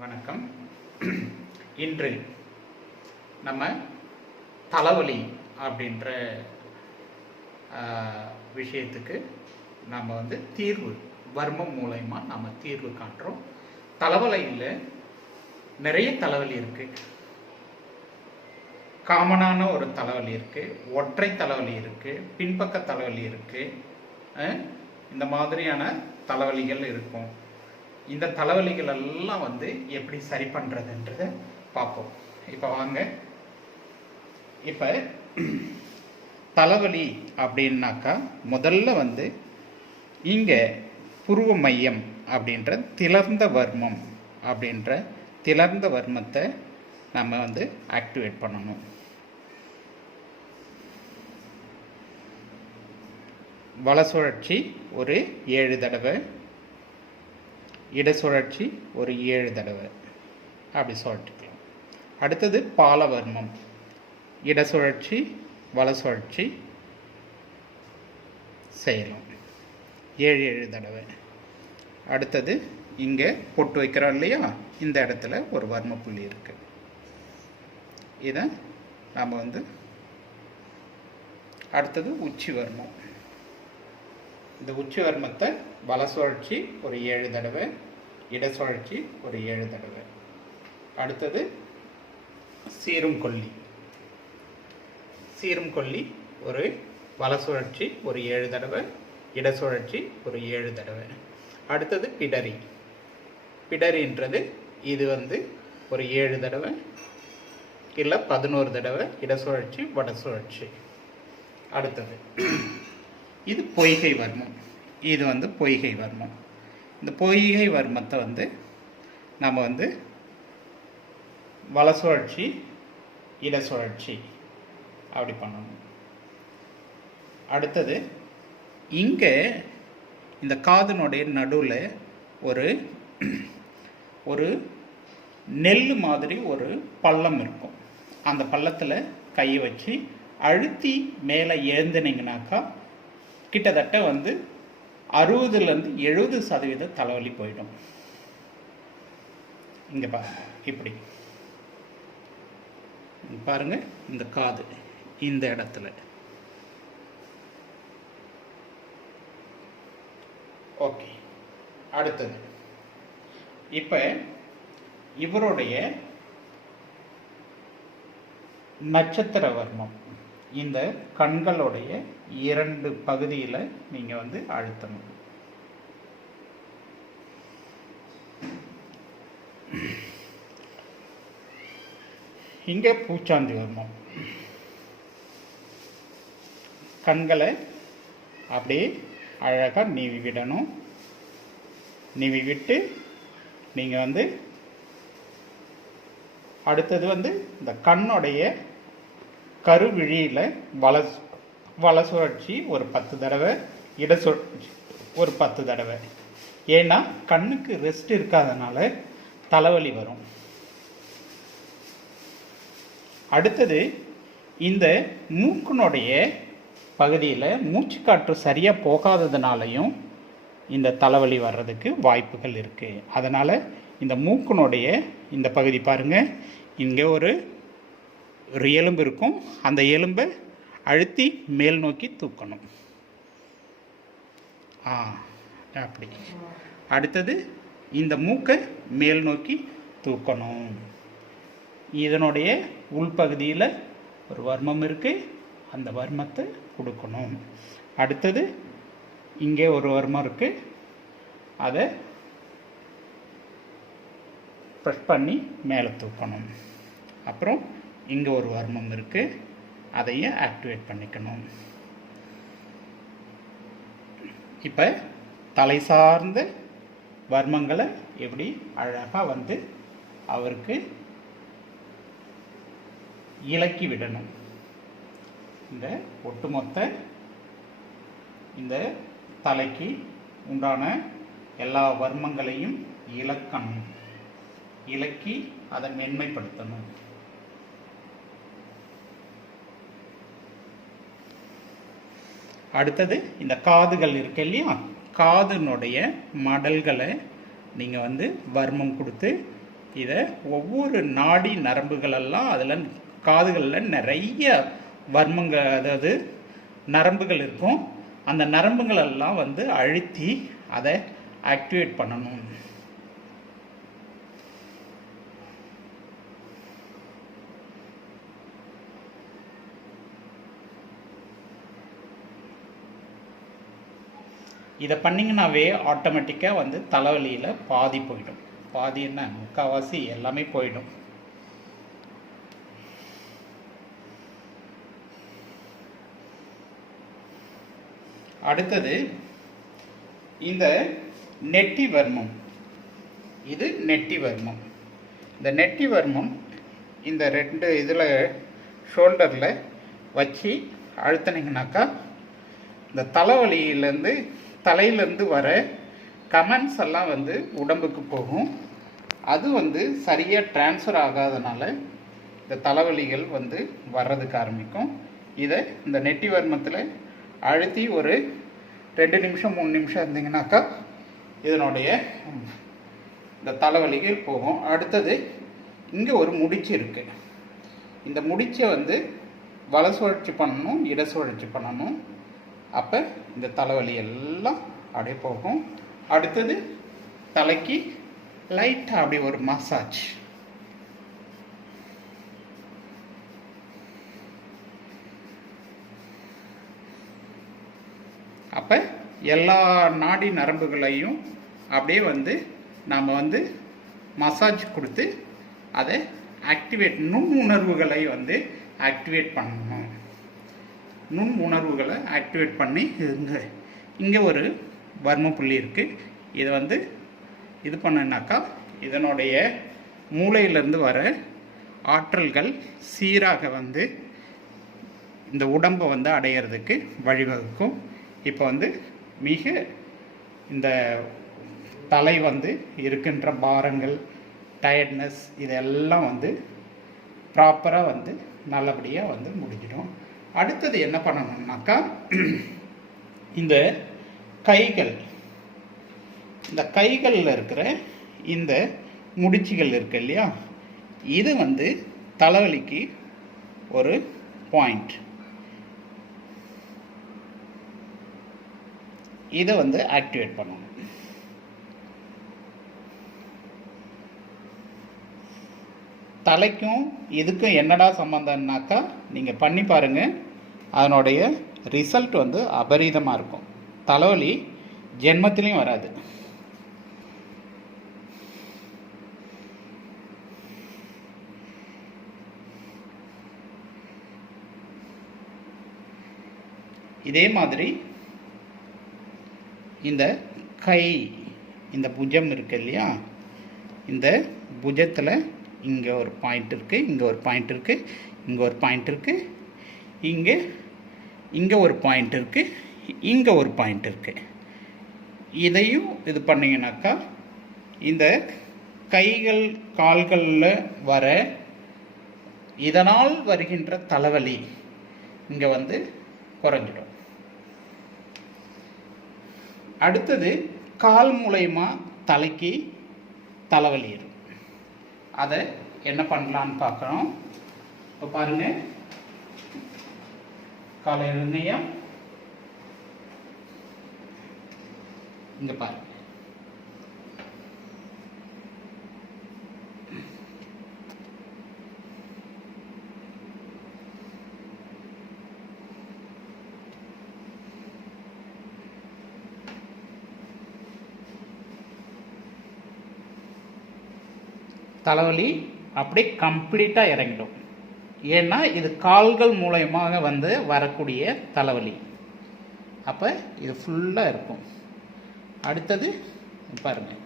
வணக்கம். இன்று நம்ம தலைவலி அப்படின்ற விஷயத்துக்கு நம்ம தீர்வு வர்மம் மூலயமா நம்ம தீர்வு காண்றோம். தலைவலியில் நிறைய தலைவலி இருக்குது. காமனான ஒரு தலைவலி இருக்குது, ஒற்றை தலைவலி இருக்குது, பின்பக்க தலைவலி இருக்குது. இந்த மாதிரியான தலைவலிகள் இருக்கும். இந்த தலைவலிகள் எல்லாம் எப்படி சரி பண்ணுறதுன்றதை பார்ப்போம். இப்போ வாங்க. இப்போ தலைவலி அப்படின்னாக்கா முதல்ல இங்கே புருவ மையம் அப்படின்ற திலர்ந்த வர்மம் அப்படின்ற திலர்ந்த வர்மத்தை நம்ம ஆக்டிவேட் பண்ணணும். வல சுழற்சி ஒரு 7 தடவை, இட சுழற்சி ஒரு 7 தடவை அப்படி சொல்லிட்டுக்கலாம். அடுத்தது பாலவர்மம், இட சுழற்சி வல சுழற்சி செய்யலாம் 7 தடவை. அடுத்தது இங்கே பொட்டு வைக்கிறோம் இல்லையா, இந்த இடத்துல ஒரு வர்ம புள்ளி இருக்கு. இதை நாம் அடுத்தது உச்சி வர்மம். இந்த உச்சி வர்மத்தை வல சுழற்சி ஒரு 7 தடவை, இட சுழற்சி ஒரு 7 தடவை. அடுத்தது சீரும் கொல்லி. சீரும் கொல்லி ஒரு வல சுழற்சி ஒரு 7 தடவை, இட சுழற்சி ஒரு 7 தடவை. அடுத்தது பிடரி. பிடரின்றது இது ஒரு 7 தடவை இல்லை 11 தடவை, இட சுழற்சி வட சுழற்சி. அடுத்தது இது பொய்கை வர்மம். இது பொய்கை வர்மம். இந்த பொய்கை வர்மத்தை நம்ம வல சுழற்சி இட சுழற்சி அப்படி பண்ணணும். அடுத்தது இங்கே இந்த காதினுடைய நடுவில் ஒரு நெல் மாதிரி ஒரு பள்ளம் இருக்கும். அந்த பள்ளத்தில் கையை வச்சு அழுத்தி மேலே எழுந்தினீங்கனாக்கா கிட்டத்தட்ட 60லேருந்து 70% தலைவலி போயிடும். இங்கே பாருங்க, இப்படி பாருங்க, இந்த காது இந்த இடத்துல. ஓகே. அடுத்தது இப்போ இவருடைய நட்சத்திர வர்மம். இந்த கண்களுடைய 2 பகுதியில் நீங்கள் அழுத்தணும். இங்கே பூச்சாந்தி வர்மம். கண்களை அப்படியே அழகாக நீவி விடணும். நீவி விட்டு நீங்கள் அடுத்தது இந்த கண்ணுடைய கருவிழியில் வல சுழற்சி ஒரு 10 தடவை, இட சுழற்சி ஒரு 10 தடவை. ஏன்னா கண்ணுக்கு ரெஸ்ட் இருக்காதனால தலைவலி வரும். அடுத்தது இந்த மூக்கினுடைய பகுதியில் மூச்சு காற்று சரியாக போகாததுனாலையும் இந்த தலைவலி வர்றதுக்கு வாய்ப்புகள் இருக்குது. அதனால் இந்த மூக்கினுடைய இந்த பகுதி பாருங்கள், இங்கே ஒரு எலும்பு இருக்கும். அந்த எலும்பை அழுத்தி மேல் நோக்கி தூக்கணும். அப்படி. அடுத்தது இந்த மூக்கை மேல் நோக்கி தூக்கணும். இதனுடைய உள்பகுதியில் ஒரு வர்மம் இருக்குது, அந்த வர்மத்தை கொடுக்கணும். அடுத்தது இங்கே ஒரு வர்மம் இருக்குது, அதை ப்ரெஸ் பண்ணி மேலே தூக்கணும். அப்புறம் இங்கே ஒரு வர்மம் இருக்குது, அதையும் ஆக்டிவேட் பண்ணிக்கணும். இப்போ தலை சார்ந்த வர்மங்களை எப்படி அழகாக அவருக்கு இலக்கி விடணும். இந்த ஒட்டுமொத்த இந்த தலைக்கு உண்டான எல்லா வர்மங்களையும் இலக்கணும். இலக்கி அதை மென்மைப்படுத்தணும். அடுத்தது இந்த காதுகள் இருக்கு இல்லையா, காதுனுடைய மடல்களை நீங்கள் வர்மம் கொடுத்து இதை ஒவ்வொரு நாடி நரம்புகளெல்லாம் அதில் காதுகளில் நிறைய வர்மங்கள், அதாவது நரம்புகள் இருக்கும். அந்த நரம்புகளெல்லாம் வந்து அழுத்தி அதை ஆக்டிவேட் பண்ணணும். இதை பண்ணிங்கன்னாவே ஆட்டோமேட்டிக்காக வந்து தலைவலியில் பாதி போயிடும். பாதி என்ன, முக்கால்வாசி எல்லாமே போயிடும். அடுத்தது இந்த நெட்டி வர்மம். இது நெட்டி வர்மம். இந்த நெட்டி வர்மம் இந்த 2 இதில் ஷோல்டரில் வச்சு அழுத்தினீங்கனாக்கா இந்த தலைவலியிலேருந்து, தலையிலேருந்து வர கமெண்ட்ஸ் எல்லாம் வந்து உடம்புக்கு போகும். அது வந்து சரியாக டிரான்ஸ்ஃபர் ஆகாதனால இந்த தலைவலிகள் வந்து வர்றதுக்கு ஆரம்பிக்கும். இதை இந்த நெட்டி வர்மத்தில் அழுத்தி ஒரு 2 நிமிஷம் 3 நிமிஷம் இருந்தீங்கன்னாக்கா இதனுடைய இந்த தலைவலிகள் போகும். அடுத்தது இங்கே ஒரு முடிச்சு இருக்குது. இந்த முடிச்சை வந்து வல சுழற்சி பண்ணணும், இட சுழற்சி பண்ணணும். அப்போ இந்த தலைவலி எல்லாம் அப்படியே போகும். அடுத்தது தலைக்கு லைட்டாக அப்படி ஒரு மசாஜ். அப்போ எல்லா நாடி நரம்புகளையும் அப்படியே வந்து நாம் வந்து மசாஜ் கொடுத்து அதை ஆக்டிவேட், நுண் உணர்வுகளை வந்து ஆக்டிவேட் பண்ணணும். நுண் உணர்வுகளை ஆக்டிவேட் பண்ணி இங்கே ஒரு வர்ம புள்ளி இருக்குது. இதை வந்து இது பண்ணனாக்கா இதனுடைய மூளையிலேருந்து வர ஆற்றல்கள் சீராக வந்து இந்த உடம்பை வந்து அடையிறதுக்கு வழிவகுக்கும். இப்போ வந்து மிக இந்த தலை வந்து இருக்கின்ற பாரங்கள், டயர்ட்னஸ், இதெல்லாம் வந்து ப்ராப்பராக வந்து நல்லபடியாக வந்து முடிஞ்சிடும். அடுத்தது என்ன பண்ணணும்னாக்கா இந்த கைகள், இந்த கைகளில் இருக்கிற இந்த முடிச்சுகள் இருக்கு இல்லையா, இது வந்து தலைவலிக்கு ஒரு பாயிண்ட். இதை வந்து ஆக்டிவேட் பண்ணணும். தலைக்கும் இதுக்கும் என்னடா சம்பந்தம்னாக்கா நீங்கள் பண்ணி பாருங்கள், அதனுடைய ரிசல்ட் வந்து அபரீதமாக இருக்கும். தலைவலி ஜென்மத்திலையும் வராது. இதே மாதிரி இந்த கை, இந்த புஜம் இருக்கு இல்லையா, இந்த புஜத்தில் இங்கே ஒரு பாயிண்ட் இருக்குது, இங்கே ஒரு பாயிண்ட் இருக்குது, இங்கே ஒரு பாயிண்ட் இருக்குது, இங்கே ஒரு பாயிண்ட் இருக்குது, இங்கே ஒரு பாயிண்ட் இருக்குது. இதையும் இது பண்ணிங்கனாக்கா இந்த கைகள் கால்களில் வர இதனால் வருகின்ற தலைவலி இங்கே வந்து குறைஞ்சிடும். அடுத்தது கால் மூலயமா தலைக்கு தலைவலி இருக்கும். அதை என்ன பண்ணலான்னு பார்க்குறோம். இப்போ பாருங்கள், காலை எழுந்தையா இங்கே பாருங்க, தலைவலி அப்படியே கம்ப்ளீட்டாக இறங்கிடும். ஏன்னா இது கால்கள் மூலயமாக வந்து வரக்கூடிய தலைவலி. அப்போ இது ஃபுல்லாக இருக்கும். அடுத்தது பாருங்கள்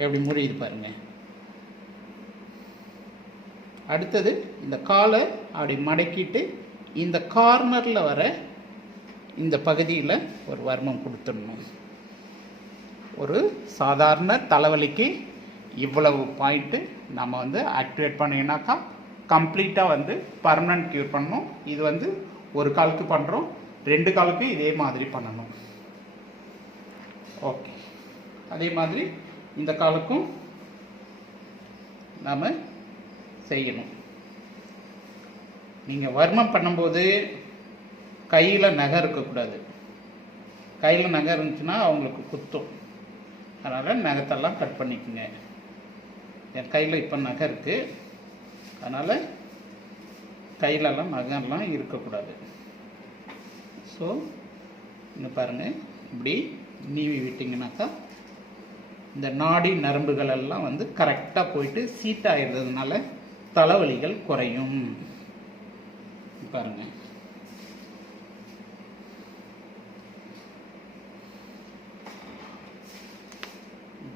எப்படி முடியுது பாருங்கள். அடுத்தது இந்த காலை அப்படி மடக்கிட்டு இந்த கார்னரில் வர இந்த பகுதியில் ஒரு வர்மம் கொடுத்துடணும். ஒரு சாதாரண தலைவலிக்கு இவ்வளவு பாயிண்ட்டு நம்ம வந்து ஆக்டிவேட் பண்ணிங்கனாக்கா கம்ப்ளீட்டாக வந்து பர்மனன்ட் க்யூர் பண்ணணும். இது வந்து ஒரு காலுக்கு பண்ணுறோம், 2 காலுக்கு இதே மாதிரி பண்ணணும். ஓகே, அதே மாதிரி இந்த காலுக்கும் நாம் செய்யணும். நீங்கள் வர்மம் பண்ணும்போது கையில் நகை இருக்கக்கூடாது. கையில் நகை இருந்துச்சுன்னா அவங்களுக்கு குத்தும். அதனால் நகத்தெல்லாம் கட் பண்ணிக்கோங்க. என் கையில் இப்போ நகை இருக்குது, அதனால் கையிலெல்லாம் நகைலாம் இருக்கக்கூடாது. ஸோ இன்னும் பாருங்கள், இப்படி நீவி விட்டிங்கனாக்கா இந்த நாடி நரம்புகள் எல்லாம் வந்து கரெக்டாக போயிட்டு சீட்டாகிறதுனால தலைவலிகள் குறையும். பாருங்கள்,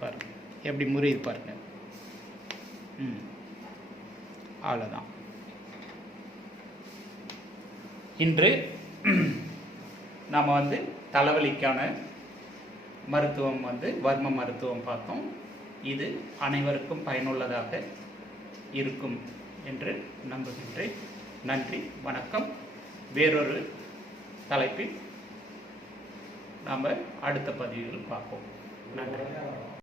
பாருங்க எப்படி முறியுது பாருங்க. அவ்வளோதான். இன்று நாம் வந்து தலைவலிக்கான மருத்துவம் வந்து வர்ம மருத்துவம் பார்த்தோம். இது அனைவருக்கும் பயனுள்ளதாக இருக்கும் என்று நம்புகின்றேன். நன்றி, வணக்கம். வேறொரு தலைப்பில் நாம் அடுத்த பதிவில் பார்ப்போம். நன்றி.